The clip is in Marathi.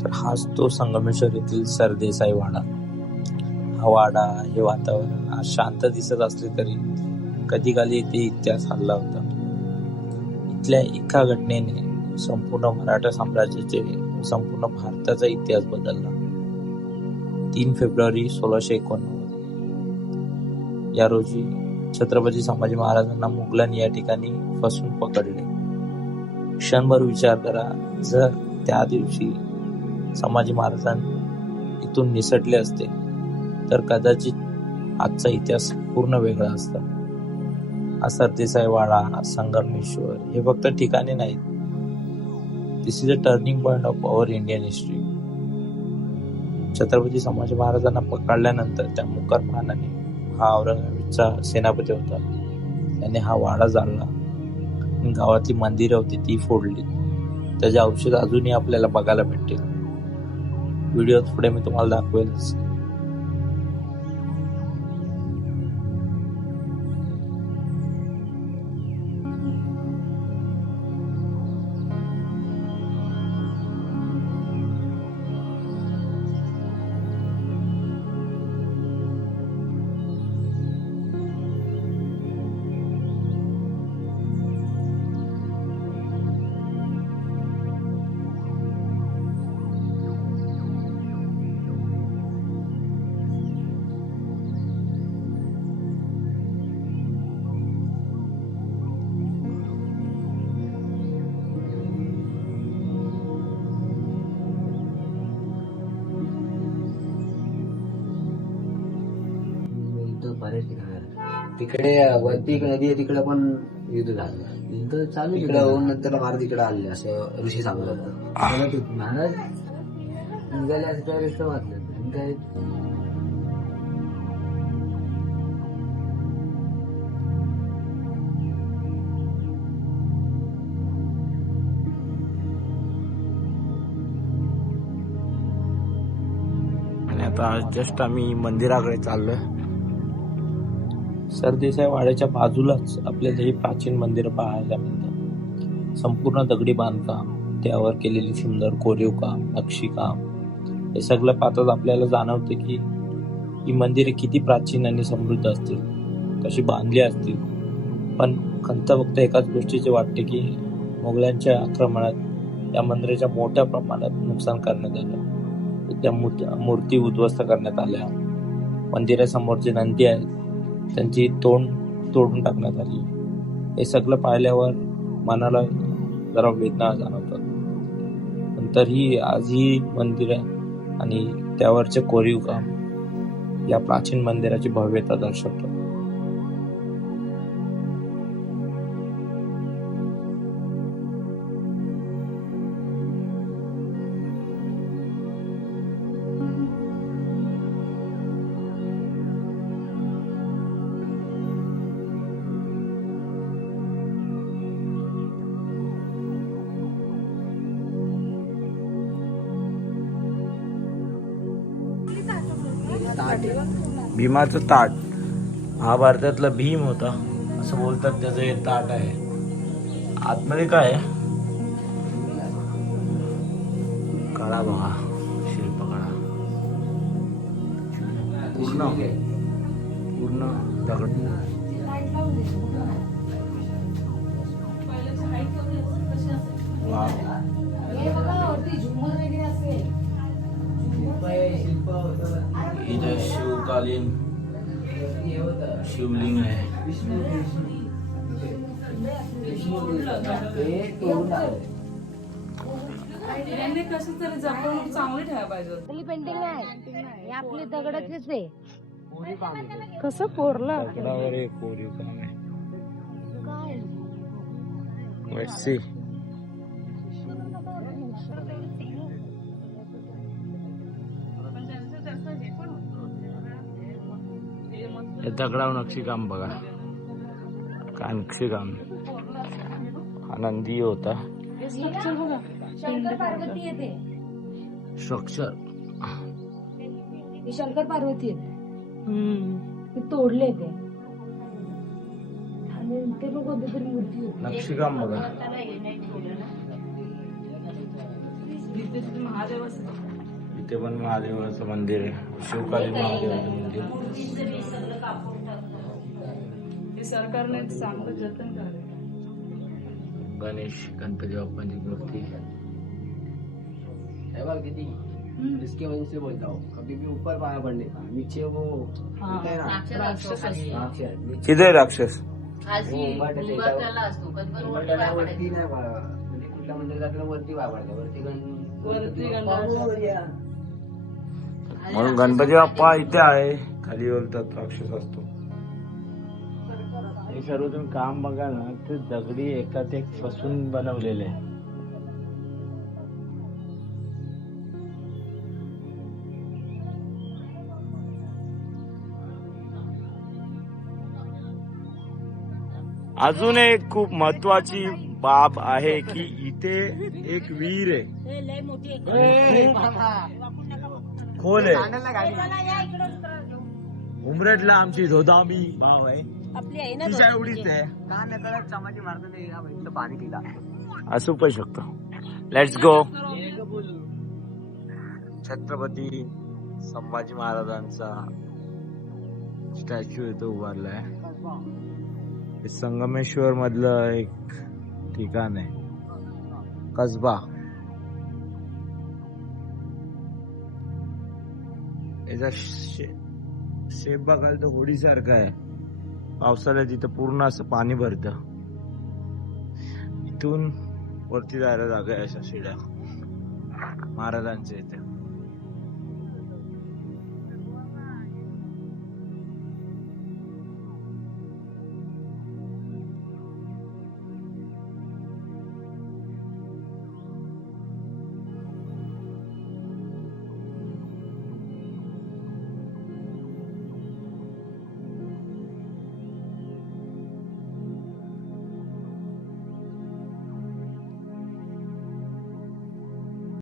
तर हाच तो संगमेश्वर येथील सरदेसाई वाडा. हा वाडा, हे वातावरण आज शांत दिसत असले तरी कधी काली इथे इतिहास हल्ला होता. इथल्या एका घटनेने संपूर्ण मराठा साम्राज्याचे, संपूर्ण भारताचा इतिहास बदलला. 3 फेब्रुवारी 1689 या रोजी छत्रपती संभाजी महाराजांना मुघलांनी या ठिकाणी फसवून पकडले. क्षणभर विचार करा, जर त्या दिवशी संभाजी महाराज इथून निसटले असते तर कदाचित आजचा इतिहास पूर्ण वेगळा असता. हा सरदेसाई वाडा, संगमेश्वर हे फक्त ठिकाणे नाहीत. This is a turning point of our Indian history. Chhatrapati Sambhaji महाराजांना पकडल्यानंतर त्या मुकरमानाने, हा औरंगजेबाचा सेनापती होता, त्याने हा वाडा जाळला आणि गावातली मंदिरं होती ती फोडली. त्याचे अवशेष अजूनही आपल्याला बघायला भेटतील. व्हिडिओत पुढे मी तुम्हाला दाखवेलच. बरेच तिकडे वरती एक नदी आहे, तिकडे पण युद्ध झालं. युद्ध चालू इकडे होऊन नंतर महाराज इकडे आले असं ऋषी सांगत होता. महाराज निघाले असं त्यावेळेस वाटलं काय. आणि आता जस्ट आम्ही मंदिराकडे चाललोय. सरदेसाई वाड्याच्या बाजूलाच आपल्याला ही प्राचीन मंदिर पाहायला मिळतात. संपूर्ण दगडी बांधकाम, त्यावर केलेली सुंदर कोरीव काम, नक्षीकाम, हे सगळं पाहताच आपल्याला जाणवते की ही मंदिरे किती प्राचीन आणि समृद्ध असतील, कशी बांधली असतील. पण खंत फक्त एकाच गोष्टीचे वाटते की मोगलांच्या आक्रमणात या मंदिराच्या मोठ्या प्रमाणात नुकसान करण्यात आलं. त्या मूर्ती उद्ध्वस्त करण्यात आल्या. मंदिरासमोर जे नंदी आहेत त्यांची तोंड तोडून टाकण्यात आली. हे सगळं पाहिल्यावर मनाला जरा वेदना जाणवतात. पण तरीही आजही मंदिर आणि त्यावरचे कोरीव काम या प्राचीन मंदिराची भव्यता दर्शवतात. भीमाचं ताट, महाभारतातला भीम होता असं बोलतात, त्याचं हे ताट आहे. आतमध्ये काय आहे? कळा बघा, शिल्पकळा पूर्ण पूर्ण दगड. इथं शिवकालीन शिवलिंग आहे. कसं तरी जपून चांगली ठेवायला पाहिजे. पेंटिंग आहे, आपली दगडाचीच आहे. कसं कोरलं दगडावर एक कोरीव काम आहे. Let's see. हे दगडावर नक्षीकाम बघा, काय नक्षीकाम. आनंदी होता शंकर पार्वती येते. स्ट्रक्चर शंकर पार्वती येते, ते तोडले ते. आणि ते पण कोणती तरी मूर्ती होती. नक्षीकाम बघा. इथे तिथे महादेवाचं इथे पण महादेवाचं मंदिर आहे, शिवकालीन महादेवाचं मंदिर. हे सरकारने चांगलं जतन करायचं. गणेश गणपती बाप्पांची मूर्ती. है बार किती इसके वजह से बोलता हूँ कभी भी ऊपर पाया पड़ने का नीचे वो होता है ना, राक्षस असतो. राक्षस, नीचे किती राक्षस वो उंबरठ्याच्या वरती नाही पाया. म्हणजे कुठल्या मंदिरात जाताना वरती पाया पडतं, वरती वरती गणपती. म्हणून गणपती बाप्पा इथे आहे, खाली बोलतात राक्षस असतो. हे सर्व तुम्ही काम बघा ना, ते दगडी एकात एक बसून बनवलेले आहे. अजून एक खूप महत्वाची बाब आहे की इथे एक विहीर आहे, खोल आहे. उमरटला आमची धोदामी भाव आहे, तिच्या एवढीच आहे. समाजी महाराजांनी पाणी पिला. असू पण शकतो. Let's go. छत्रपती संभाजी महाराजांचा स्टॅच्यू इथं उभारलाय. हे संगमेश्वर मधलं एक ठिकाण आहे, कसबा. याचा शेप बघायला तर होडी सारखा आहे. पावसाळ्यात इथं पूर्ण असं पाणी भरतं. इथून वरती जायला जागा आहे, अशा शिड्या महाराजांच्या इथे.